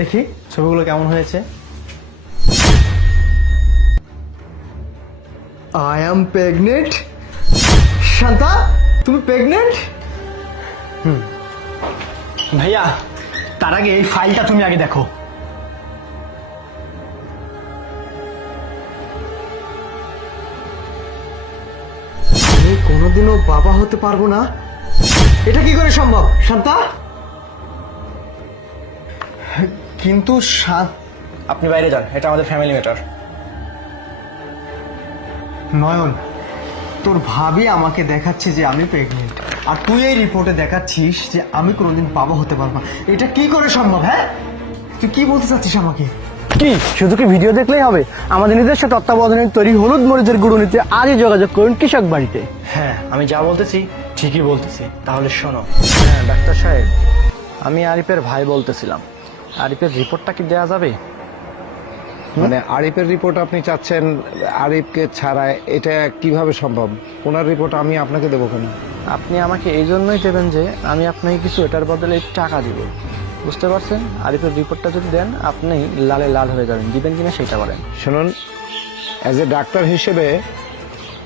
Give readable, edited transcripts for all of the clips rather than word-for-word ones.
দেখি ছবিগুলো কেমন হয়েছে। I am pregnant. শান্তা, তুমি প্রেগনেন্ট? ভাইয়া, তার আগে এই ফাইলটা তুমি আগে দেখো। আমি কোনোদিনও বাবা হতে পারবো না, এটা কি করে সম্ভব শান্তা? কিন্তু আপনি বাইরে যান, এটা আমাদের ফ্যামিলি ম্যাটার। নয়ন, তোর ভাবি আমাকে দেখাচ্ছে যে আমি প্রেগনেন্ট, আর তুই এই রিপোর্টে দেখাচ্ছিস যে আমি কোনোদিন বাবা হতে পারবো না। এটা কি করে সম্ভব? হ্যাঁ, তুই কি বলতে চাচ্ছিস আমাকে? কি শুধু কি ভিডিও দেখলেই হবে? আমাদের নিজস্ব তত্ত্বাবধানে তৈরি হলুদ মরিচের গুঁড়ো নিতে আজই যোগাযোগ করুন কৃষক বাড়িতে। হ্যাঁ, আমি যা বলতেছি ঠিকই বলতেছি, তাহলে শোনো। হ্যাঁ ডাক্তার সাহেব, আমি আরিফের ভাই বলতেছিলাম, আরিফের রিপোর্টটা কি দেওয়া যাবে? মানে আরিফের রিপোর্ট আপনি চাচ্ছেন আরিফকে ছাড়া? এটা কিভাবে সম্ভব? ওনার রিপোর্ট আমি আপনাকে দেবো কেন? আপনি আমাকে এই জন্যই দেবেন যে আমি আপনাকে কিছু এটার বদলে টাকা দিব, বুঝতে পারছেন? আরিফের রিপোর্টটা যদি দেন আপনি লালে লাল হয়ে যাবেন, দিবেন কিনা সেটা বলেন। শুনুন, অ্যাজ এ ডাক্তার হিসেবে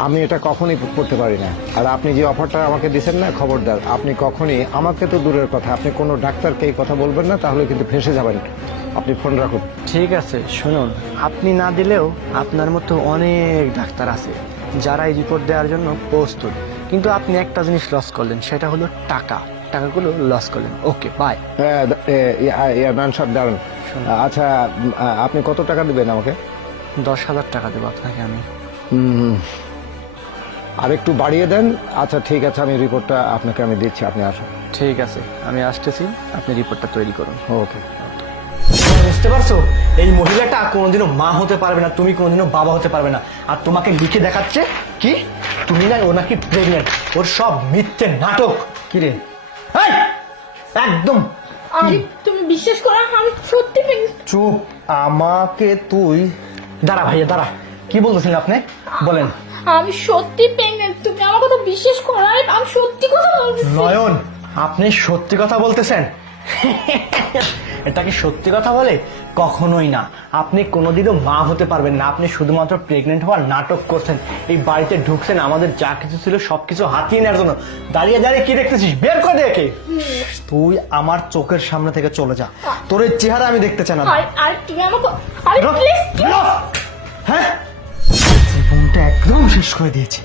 আমি এটা কখনই করতে পারি না। আর আপনি যে অফারটা আমাকে দিচ্ছেন না, খবরদার আপনি কখনই, আমাকে তো দূরের কথা, আপনি কোনো ডাক্তারকে এই কথা বলবেন না, তাহলে কিন্তু ফেঁসে যাবেন। আপনি ফোন রাখুন। ঠিক আছে, শুনুন, আপনি না দিলেও আপনার মতো অনেক ডাক্তার আছে যারা এই রিপোর্ট দেওয়ার জন্য প্রস্তুত, কিন্তু আপনি একটা জিনিস লস করলেন, সেটা হলো টাকাগুলো লস করলেন। Okay bye. ম্যান সব দাঁড়ান। আচ্ছা, আপনি কত টাকা দিবেন আমাকে? 10,000 টাকা দেবো আপনাকে আমি। আর একটু বাড়িয়ে দেন। আচ্ছা ঠিক আছে, আমি রিপোর্টটা আপনাকে আমি দিচ্ছি, আপনি আসুন। ঠিক আছে, আমি আসতেছি, আপনি রিপোর্টটা তৈরি করুন। ওকে। বুঝতে পারছো, এই মহিলাটা কোনোদিনও মা হতে পারবে না, তুমি কোনোদিনও বাবা হতে পারবে না। আর তোমাকে লিখে দেখাচ্ছে কি তুমি না ও নাকি প্রেগনেন্ট। ওর সব মিথ্যে নাটক। কি রে, একদম তুমি বিশ্বাস করো, আমি সত্যি চুপ। আমাকে তুই দাঁড়া ভাইয়া, দাঁড়া। কি বলতেছেন আপনি, বলেন। আমি সত্যি প্রেগনেন্ট, তুমি আমার কথা বিশ্বাস করো। আমি সত্যি কথা বলছি। নয়ন, আপনি সত্যি কথা বলতেছেন? এটা কি সত্যি কথা বলে? কখনোই না। আপনি কোনোদিনও মা হতে পারবেন না। আপনি শুধুমাত্র প্রেগনেন্ট হওয়ার নাটক করছেন। এই বাড়িতে ঢুকছেন আমাদের যা কিছু ছিল সবকিছু হাতিয়ে নেওয়ার জন্য। দাঁড়িয়ে দাঁড়িয়ে কি দেখতেছিস? বের করে দেখে। তুই আমার চোখের সামনে থেকে চলে যা, তোর এই চেহারা আমি দেখতে চাই না। আর তুমি আমাকে, আরে প্লিজ। হ্যাঁ, জীবনটা একদম শেষ করে দিয়েছে।